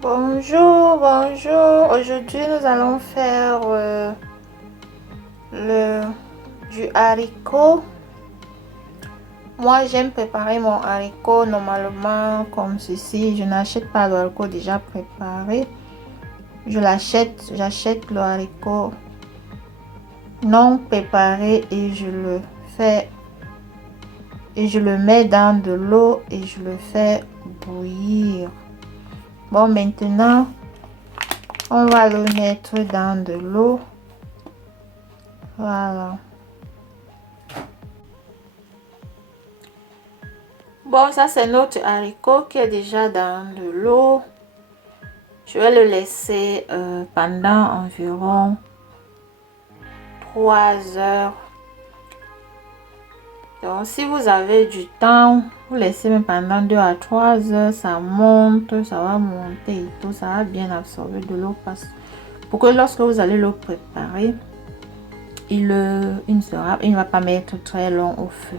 Bonjour, bonjour. Aujourd'hui, nous allons faire du haricot. Moi, j'aime préparer mon haricot normalement comme ceci. Je n'achète pas le haricot déjà préparé. J'achète le haricot non préparé et je le fais et je le mets dans de l'eau et je le fais bouillir. Bon, maintenant, on va le mettre dans de l'eau. Voilà. Bon, ça c'est notre haricot qui est déjà dans de l'eau. Je vais le laisser pendant environ 3 heures. Donc, si vous avez du temps, vous laissez même pendant 2 à 3 heures, ça monte, ça va monter et tout, ça va bien absorber de l'eau pour que lorsque vous allez le préparer, il ne va pas mettre très long au feu.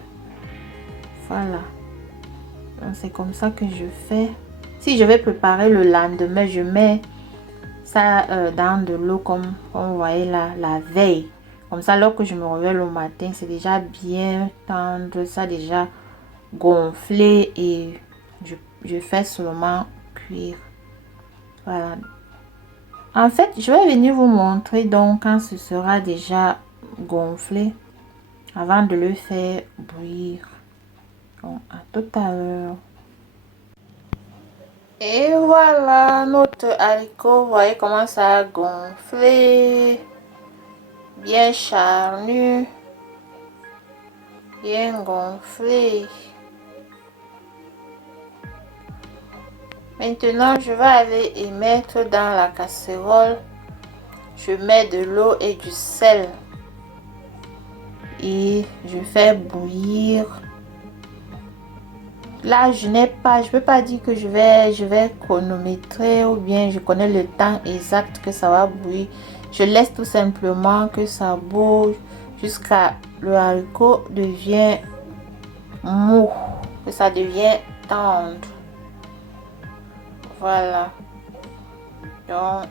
Voilà. Donc, c'est comme ça que je fais. Si je vais préparer le lendemain, je mets ça dans de l'eau comme vous voyez là, la veille. Comme ça, lorsque je me réveille le matin, c'est déjà bien tendre, ça déjà gonflé et je fais seulement cuire. Voilà. En fait, je vais venir vous montrer donc quand ce sera déjà gonflé avant de le faire bouillir. Donc, à tout à l'heure. Et voilà notre haricot. Vous voyez comment ça a gonflé. Bien charnu. Bien gonflé. Maintenant, je vais aller y mettre dans la casserole. Je mets de l'eau et du sel. Et je fais bouillir. Là, je peux pas dire que je vais chronométrer ou bien je connais le temps exact que ça va bouillir. Je laisse tout simplement que ça bouge jusqu'à le haricot devient mou, que ça devient tendre. Voilà. Donc,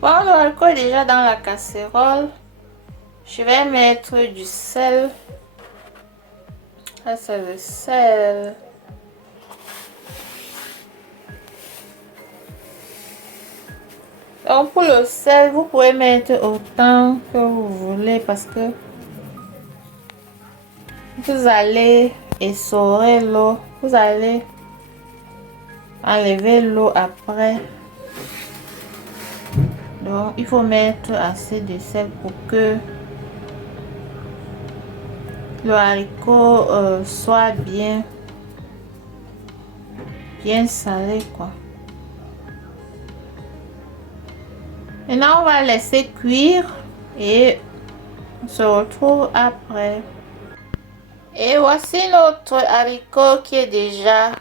bon, le haricot est déjà dans la casserole. Je vais mettre du sel. Ça, c'est le sel. Donc, pour le sel, vous pouvez mettre autant que vous voulez parce que vous allez essorer l'eau. Vous allez enlever l'eau après. Donc, il faut mettre assez de sel pour que le haricot soit bien salé, quoi. Maintenant, on va laisser cuire et on se retrouve après. Et voici notre haricot qui est déjà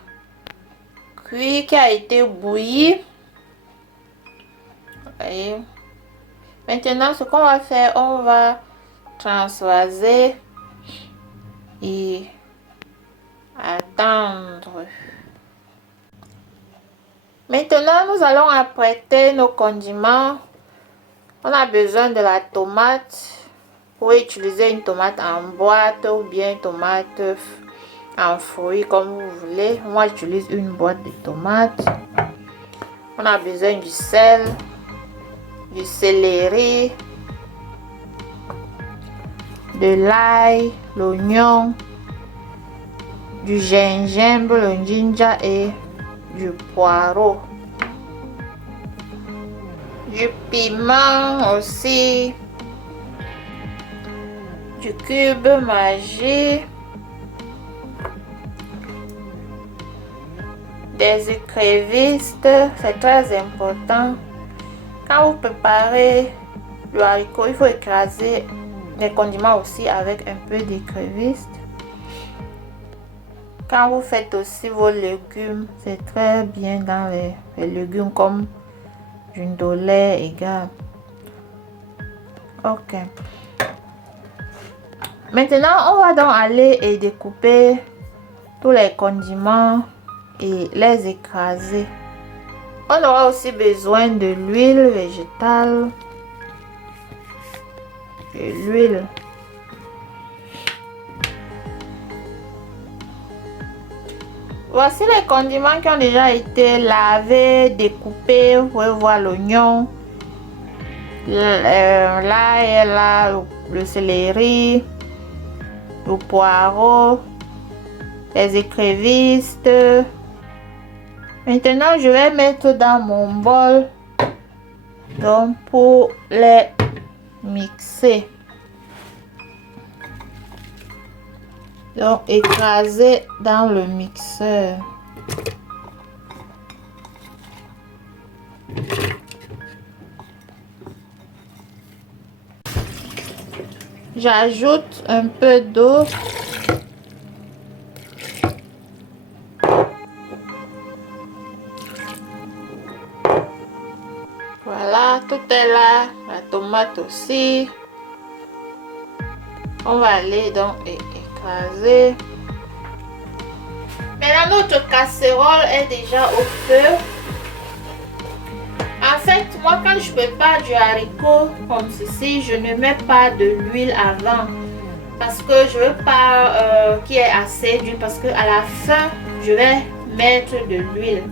cuit, qui a été bouilli. Et maintenant, ce qu'on va faire, on va transvaser et attendre. Maintenant, nous allons apprêter nos condiments. On a besoin de la tomate. Vous pouvez utiliser une tomate en boîte ou bien une tomate en fruits comme vous voulez. Moi, j'utilise une boîte de tomates. On a besoin du sel, du céleri, de l'ail, l'oignon, du gingembre, le ginger et du poireau. Du piment aussi. Du cube Maggi. Des écrevisses, c'est très important. Quand vous préparez le haricot, il faut écraser les condiments aussi avec un peu d'écrevisses. Quand vous faites aussi vos légumes, c'est très bien dans les légumes comme du ndolé égal. Ok. Maintenant, on va donc aller et découper tous les condiments et les écraser. On aura aussi besoin de l'huile végétale. Et l'huile. Voici les condiments qui ont déjà été lavés, découpés. Vous pouvez voir l'oignon, l'ail, le céleri, le poireau, les écrevisses. Maintenant, je vais mettre dans mon bol donc pour les mixer. Donc, écraser dans le mixeur. J'ajoute un peu d'eau. Voilà, tout est là. La tomate aussi. On va aller donc écraser. Maintenant, notre casserole est déjà au feu. En fait, moi, quand je prépare du haricot comme ceci, je ne mets pas de l'huile avant. Parce que je veux pas qu'il y ait assez d'huile. Parce que à la fin, je vais mettre de l'huile.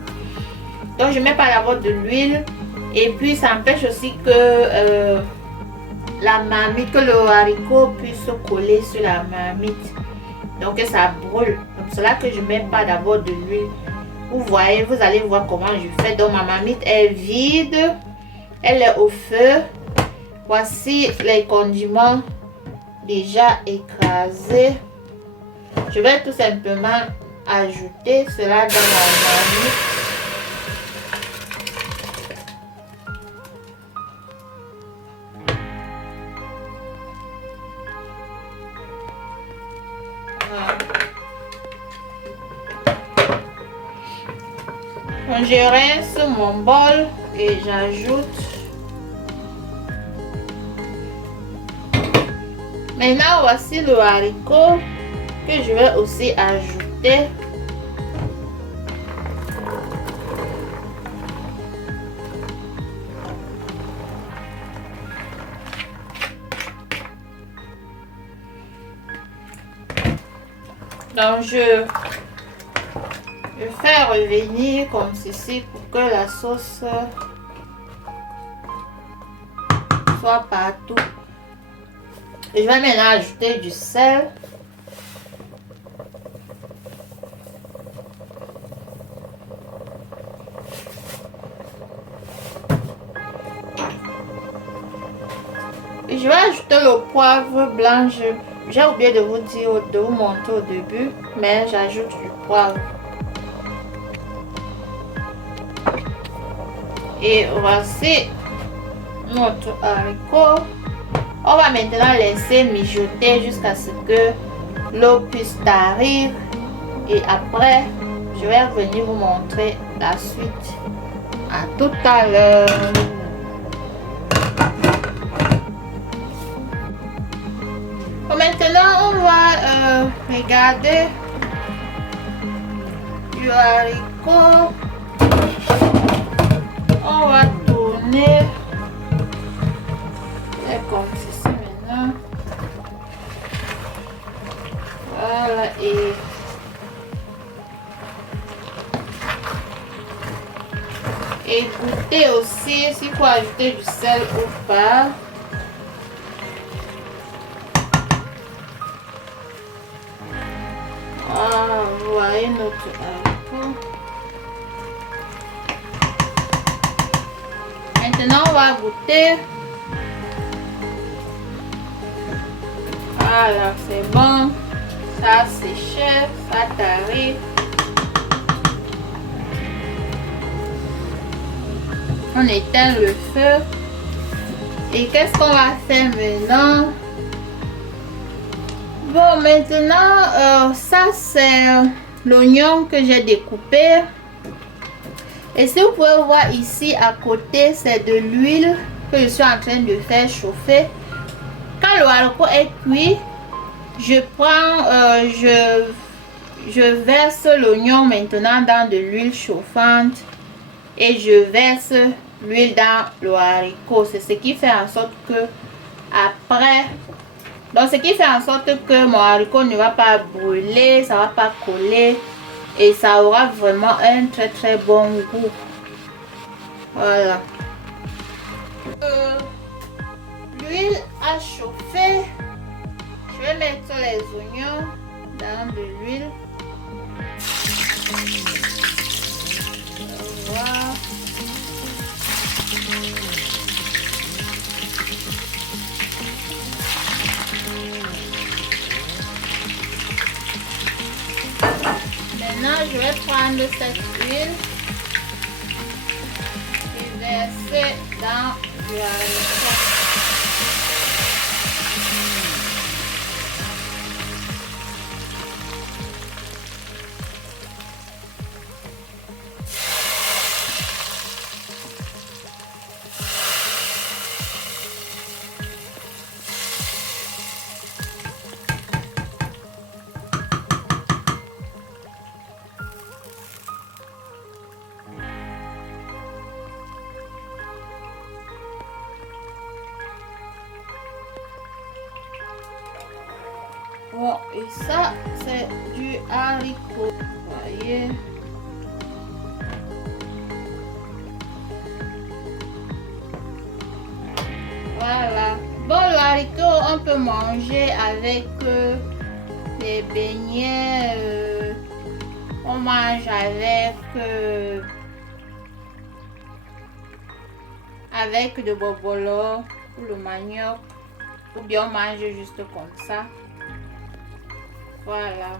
Donc, je ne mets pas d'abord de l'huile. Et puis, ça empêche aussi que la marmite, que le haricot puisse se coller sur la marmite. Donc, ça brûle. Donc, c'est là que je ne mets pas d'abord de l'huile. Vous voyez, vous allez voir comment je fais. Donc, ma marmite est vide. Elle est au feu. Voici les condiments déjà écrasés. Je vais tout simplement ajouter cela dans la marmite. Je rince mon bol et j'ajoute. Maintenant, voici le haricot que je vais aussi ajouter. Donc, je fais revenir comme ceci pour que la sauce soit partout. Et je vais maintenant ajouter du sel. Et je vais ajouter le poivre blanc. J'ai oublié de vous dire, de vous montrer au début, mais j'ajoute du poivre. Et voici notre haricot. On va maintenant laisser mijoter jusqu'à ce que l'eau puisse tarir. Et après, je vais revenir vous montrer la suite. À tout à l'heure. Maintenant, on va regarder du haricot. On va tourner comme ceci maintenant. Voilà, et goûter aussi s'il faut ajouter du sel ou pas. Ah, vous voyez notre haricot. Maintenant, on va goûter. Voilà, c'est bon. Ça séché, ça tarit. On éteint le feu. Et qu'est-ce qu'on va faire maintenant? Bon, maintenant, ça c'est l'oignon que j'ai découpé. Et si vous pouvez voir ici à côté, c'est de l'huile que je suis en train de faire chauffer. Quand le haricot est cuit, je prends, Je verse l'oignon maintenant dans de l'huile chauffante et je verse l'huile dans le haricot. C'est ce qui fait en sorte que après, donc ce qui fait en sorte que mon haricot ne va pas brûler, ça va pas coller et ça aura vraiment un très bon goût. Voilà. L'huile a chauffé. Je vais mettre les oignons dans de l'huile. Voilà. Maintenant, je vais prendre cette huile et verser dans du haricot. Bon, et ça, c'est du haricot. Voyez. Voilà. Bon, le haricot, on peut manger avec des beignets. On mange avec de bobolo ou le manioc. Ou bien on mange juste comme ça. Voilà.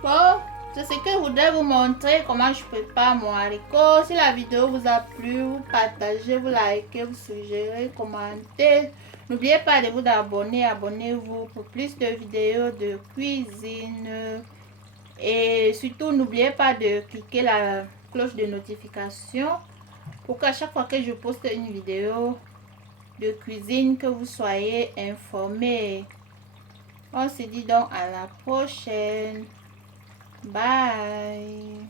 Bon, c'est ce que je voudrais vous montrer, comment je prépare mon haricot. Si la vidéo vous a plu, vous partagez, vous likez, vous suggérez, commentez. N'oubliez pas de vous abonner, abonnez-vous pour plus de vidéos de cuisine. Et surtout, n'oubliez pas de cliquer la cloche de notification pour qu'à chaque fois que je poste une vidéo de cuisine, que vous soyez informés. On se dit donc à la prochaine. Bye.